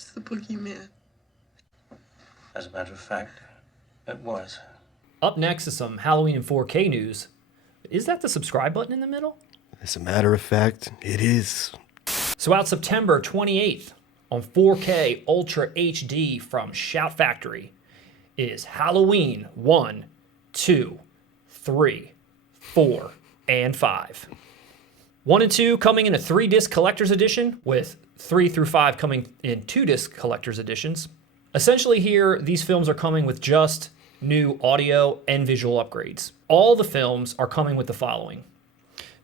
It's the boogeyman. As a matter of fact, it was. Up next is some Halloween in 4K news. Is that the subscribe button in the middle? As a matter of fact, it is. So out September 28th on 4K Ultra HD from Shout Factory is Halloween 1, 2, 3, 4, and 5. 1 and 2 coming in a 3-disc collector's edition, with 3 through 5 coming in 2-disc collector's editions. Essentially here, these films are coming with just new audio and visual upgrades. All the films are coming with the following.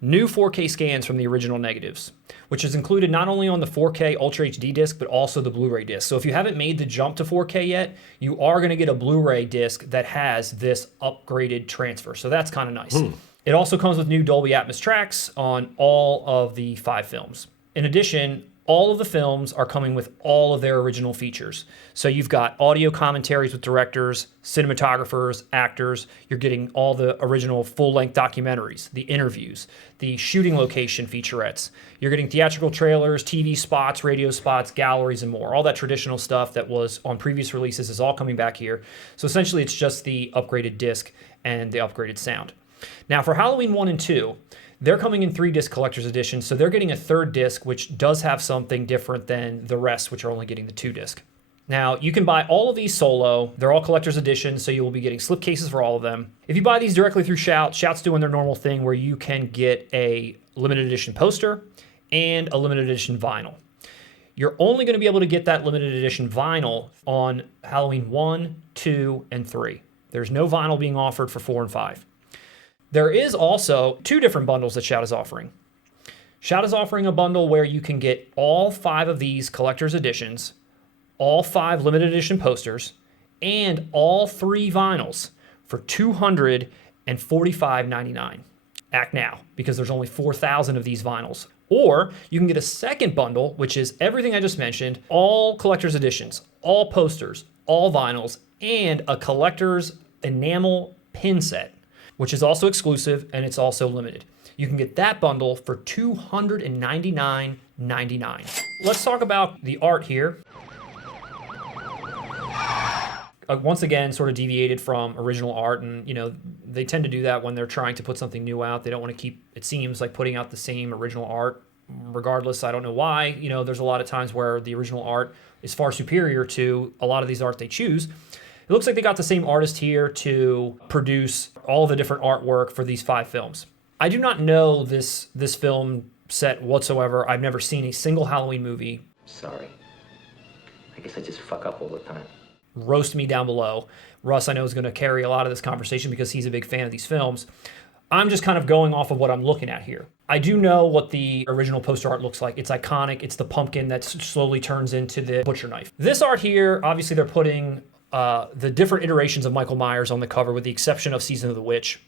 New 4K scans from the original negatives, which is included not only on the 4K Ultra HD disc, but also the Blu-ray disc. So if you haven't made the jump to 4K yet, you are going to get a Blu-ray disc that has this upgraded transfer. So that's kind of nice. It also comes with new Dolby Atmos tracks on all of the 5 films. In addition, all of the films are coming with all of their original features. So you've got audio commentaries with directors, cinematographers, actors. You're getting all the original full-length documentaries, the interviews, the shooting location featurettes. You're getting theatrical trailers, TV spots, radio spots, galleries, and more. All that traditional stuff that was on previous releases is all coming back here. So essentially, it's just the upgraded disc and the upgraded sound. Now, for Halloween 1 and 2, they're coming in 3-disc collector's edition, so they're getting a 3rd disc, which does have something different than the rest, which are only getting the 2-disc. Now, you can buy all of these solo. They're all collector's editions, so you will be getting slipcases for all of them. If you buy these directly through Shout, Shout's doing their normal thing where you can get a limited edition poster and a limited edition vinyl. You're only going to be able to get that limited edition vinyl on Halloween 1, 2, and 3. There's no vinyl being offered for 4 and 5. There is also 2 different bundles that Shout is offering. Shout is offering a bundle where you can get all 5 of these collector's editions, all 5 limited edition posters, and all 3 vinyls for $245.99. Act now, because there's only 4,000 of these vinyls. Or you can get a second bundle, which is everything I just mentioned, all collector's editions, all posters, all vinyls, and a collector's enamel pin set, which is also exclusive and it's also limited. You can get that bundle for $299.99. Let's talk about the art here. Once again, sort of deviated from original art, and they tend to do that when they're trying to put something new out. They don't want to keep, it seems like, putting out the same original art. Regardless, I don't know why. There's a lot of times where the original art is far superior to a lot of these art they choose. It looks like they got the same artist here to produce all the different artwork for these 5 films. I do not know this film set whatsoever. I've never seen a single Halloween movie. Sorry. I guess I just fuck up all the time. Roast me down below. Russ, I know, is going to carry a lot of this conversation because he's a big fan of these films. I'm just kind of going off of what I'm looking at here. I do know what the original poster art looks like. It's iconic. It's the pumpkin that slowly turns into the butcher knife. This art here, obviously they're putting the different iterations of Michael Myers on the cover, with the exception of Season of the Witch.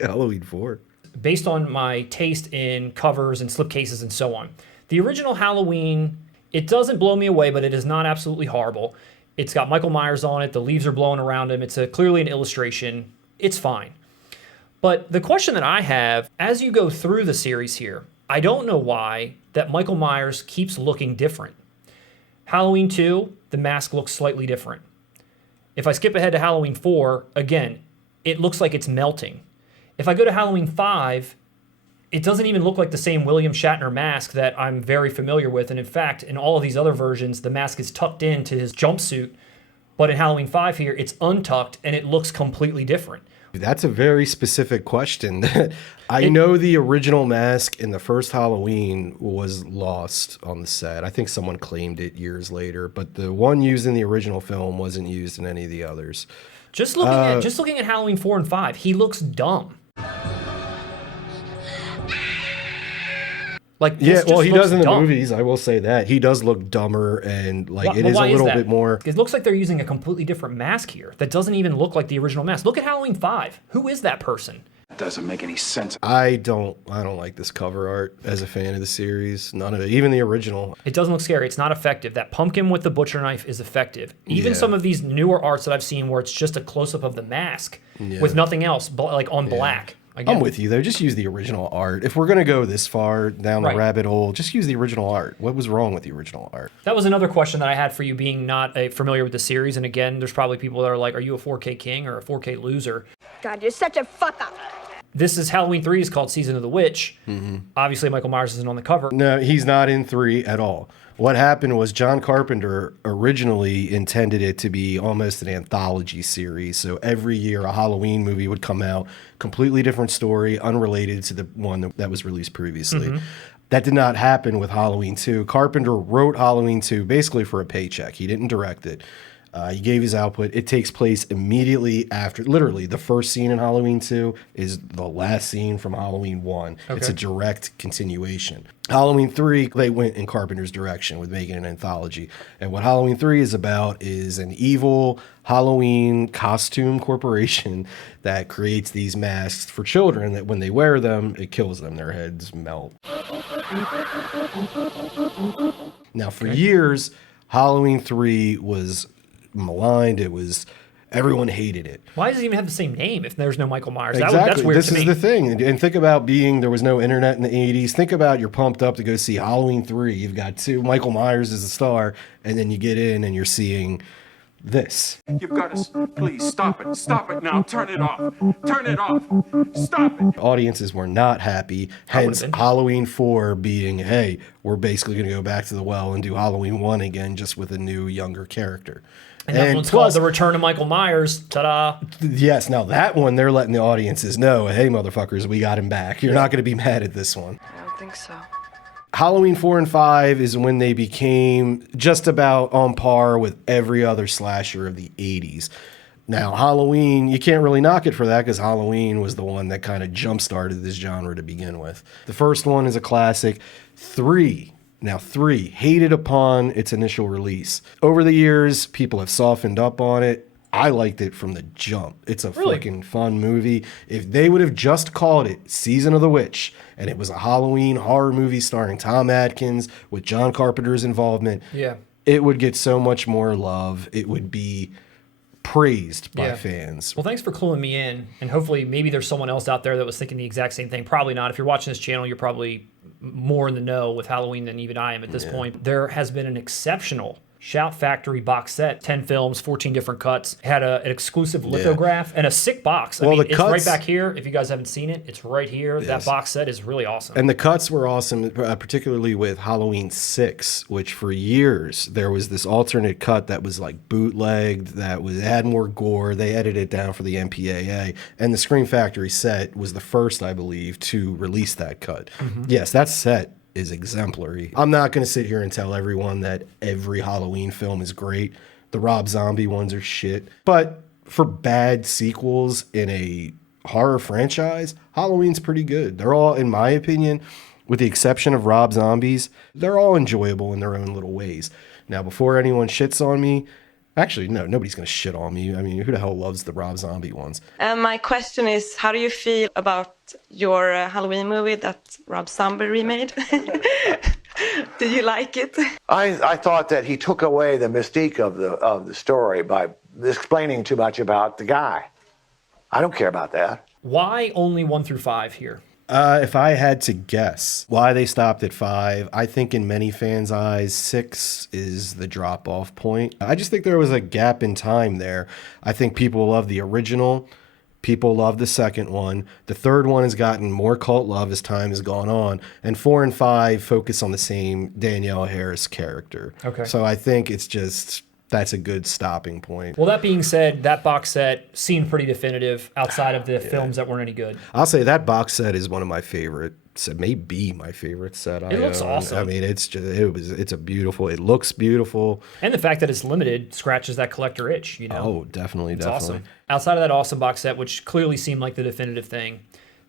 Halloween 4. Based on my taste in covers and slipcases and so on. The original Halloween, it doesn't blow me away, but it is not absolutely horrible. It's got Michael Myers on it. The leaves are blowing around him. It's clearly an illustration. It's fine. But the question that I have, as you go through the series here, I don't know why that Michael Myers keeps looking different. Halloween 2, the mask looks slightly different. If I skip ahead to Halloween 4, again, it looks like it's melting. If I go to Halloween 5, it doesn't even look like the same William Shatner mask that I'm very familiar with. And in fact, in all of these other versions, the mask is tucked into his jumpsuit. But in Halloween 5 here, it's untucked and it looks completely different. That's a very specific question. I know the original mask in the first Halloween was lost on the set. I think someone claimed it years later, but the one used in the original film wasn't used in any of the others. Just looking at Halloween 4 and 5, he looks dumb. Like, yeah, well, he does in the dumb. movies. I will say that he does look dumber, and like it is a little bit more. It looks like they're using a completely different mask here that doesn't even look like the original mask. Look at Halloween 5. Who is that person? That doesn't make any sense. I don't like this cover art as a fan of the series. None of it, even the original. It doesn't look scary. It's not effective. That pumpkin with the butcher knife is effective. Even some of these newer arts that I've seen where it's just a close up of the mask with nothing else, like on black. Again, I'm with you though. Just use the original art. If we're gonna go this far down the Right. rabbit hole, just use the original art. What was wrong with the original art? That was another question that I had for you, being not familiar with the series. And again, there's probably people that are like, are you a 4K king or a 4K loser? God, you're such a fuck up. This is Halloween 3 is called Season of the Witch. Obviously, Michael Myers isn't on the cover. No, he's not in 3 at all. What happened was John Carpenter originally intended it to be almost an anthology series. So every year a Halloween movie would come out, completely different story, unrelated to the one that was released previously. That did not happen with Halloween 2. Carpenter wrote Halloween 2 basically for a paycheck. He didn't direct it. He gave his output. It takes place immediately after, literally, the first scene in Halloween 2 is the last scene from Halloween 1. It's a direct continuation. Halloween 3, they went in Carpenter's direction with making an anthology. And what Halloween 3 is about is an evil Halloween costume corporation that creates these masks for children that when they wear them, it kills them. Their heads melt. Now, for years, Halloween 3 was maligned. Everyone hated it. Why does it even have the same name if there's no Michael Myers? Exactly. That's weird This to me. is the thing. And think about there was no internet in the 80s. Think about you're pumped up to go see Halloween 3. You've got Michael Myers as a star, and then you get in and you're seeing this. You've got to, please stop it. Stop it now. Turn it off. Turn it off. Stop it. Audiences were not happy. Hence, been. Halloween 4 being, hey, we're basically going to go back to the well and do Halloween 1 again, just with a new, younger character. And that one's called The Return of Michael Myers. Ta-da. Yes, now that one, they're letting the audiences know, hey, motherfuckers, we got him back. You're not going to be mad at this one. I don't think so. Halloween 4 and 5 is when they became just about on par with every other slasher of the 80s. Now, Halloween, you can't really knock it for that because Halloween was the one that kind of jump-started this genre to begin with. The first one is a classic. 3, hated upon its initial release. Over the years, people have softened up on it. I liked it from the jump. It's a fucking fun movie. If they would have just called it Season of the Witch, and it was a Halloween horror movie starring Tom Atkins with John Carpenter's involvement, it would get so much more love. It would be praised by fans. Well, thanks for cluing me in. And hopefully maybe there's someone else out there that was thinking the exact same thing. Probably not. If you're watching this channel, you're probably more in the know with Halloween than even I am at this point. There has been an exceptional Shout Factory box set, 10 films, 14 different cuts. It had an exclusive lithograph and a sick box. I mean, the it's cuts, right back here. If you guys haven't seen it, it's right here. Yes. That box set is really awesome. And the cuts were awesome, particularly with Halloween 6, which for years there was this alternate cut that was like bootlegged, that had more gore. They edited it down for the MPAA. And the Scream Factory set was the first, I believe, to release that cut. Yes, that set is exemplary. I'm not going to sit here and tell everyone that every Halloween film is great. The Rob Zombie ones are shit. But for bad sequels in a horror franchise, Halloween's pretty good. They're all, in my opinion, with the exception of Rob Zombie's, they're all enjoyable in their own little ways. Now, before anyone shits on me, actually, no, nobody's going to shit on me. I mean, who the hell loves the Rob Zombie ones? My question is, how do you feel about your Halloween movie that Rob Zombie remade? Did you like it? I thought that he took away the mystique of the story by explaining too much about the guy. I don't care about that. Why only 1 through 5 here? If I had to guess why they stopped at 5, I think in many fans' eyes, 6 is the drop-off point. I just think there was a gap in time there. I think people love the original. People love the second one. The third one has gotten more cult love as time has gone on. And 4 and 5 focus on the same Danielle Harris character. Okay. So I think it's just... that's a good stopping point. Well, that being said, that box set seemed pretty definitive outside of the films that weren't any good. I'll say that box set is one of my favorite. It may be my favorite set. It looks awesome. I mean, it's a beautiful. It looks beautiful. And the fact that it's limited scratches that collector itch, you know. Oh, definitely, It's definitely. awesome. Outside of that awesome box set, which clearly seemed like the definitive thing,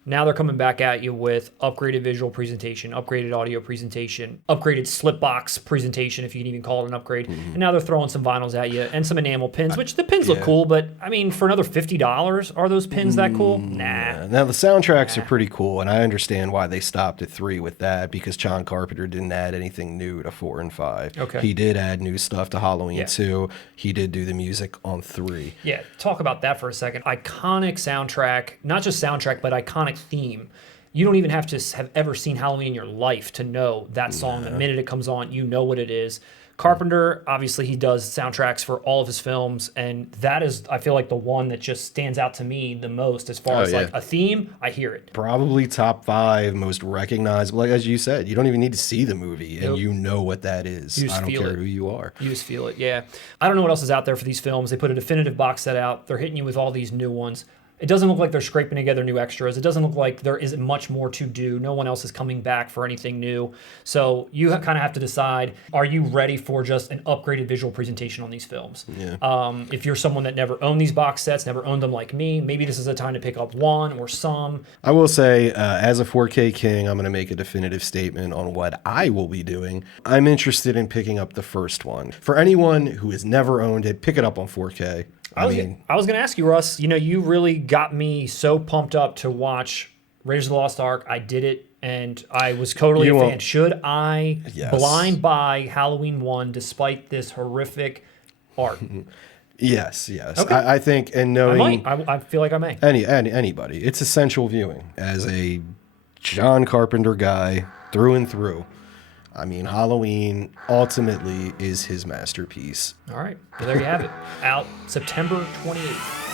now they're coming back at you with upgraded visual presentation, upgraded audio presentation, upgraded slip box presentation, if you can even call it an upgrade. And now they're throwing some vinyls at you and some enamel pins, which the pins look cool, but I mean, for another $50, are those pins that cool? Nah. Now the soundtracks are pretty cool, and I understand why they stopped at 3 with that, because John Carpenter didn't add anything new to 4 and 5. Okay. He did add new stuff to Halloween 2. He did do the music on 3. Yeah, talk about that for a second. Iconic soundtrack, not just soundtrack, but iconic iconic theme. You don't even have to have ever seen Halloween in your life to know that song. The minute it comes on, you know what it is. Carpenter, obviously, he does soundtracks for all of his films, and that is, I feel like, the one that just stands out to me the most as far as like a theme. I hear it. Probably top 5 most recognizable. Like as you said, you don't even need to see the movie, and you know what that is. You just I don't feel care it. who you are. You just feel it, yeah. I don't know what else is out there for these films. They put a definitive box set out. They're hitting you with all these new ones. It doesn't look like they're scraping together new extras. It doesn't look like there isn't much more to do. No one else is coming back for anything new. So you kind of have to decide, are you ready for just an upgraded visual presentation on these films? Yeah. If you're someone that never owned these box sets, never owned them like me, maybe this is a time to pick up one or some. I will say, as a 4K king, I'm going to make a definitive statement on what I will be doing. I'm interested in picking up the first one. For anyone who has never owned it, pick it up on 4K. I was going to ask you, Russ, you know, you really got me so pumped up to watch Raiders of the Lost Ark. I did it, and I was totally a fan. Should I blind buy Halloween 1 despite this horrific art? Yes. Okay. I think, and knowing... I feel like I may. Anybody. It's essential viewing. As a John Carpenter guy through and through, I mean, Halloween ultimately is his masterpiece. All right. Well, there you have it. Out September 28th.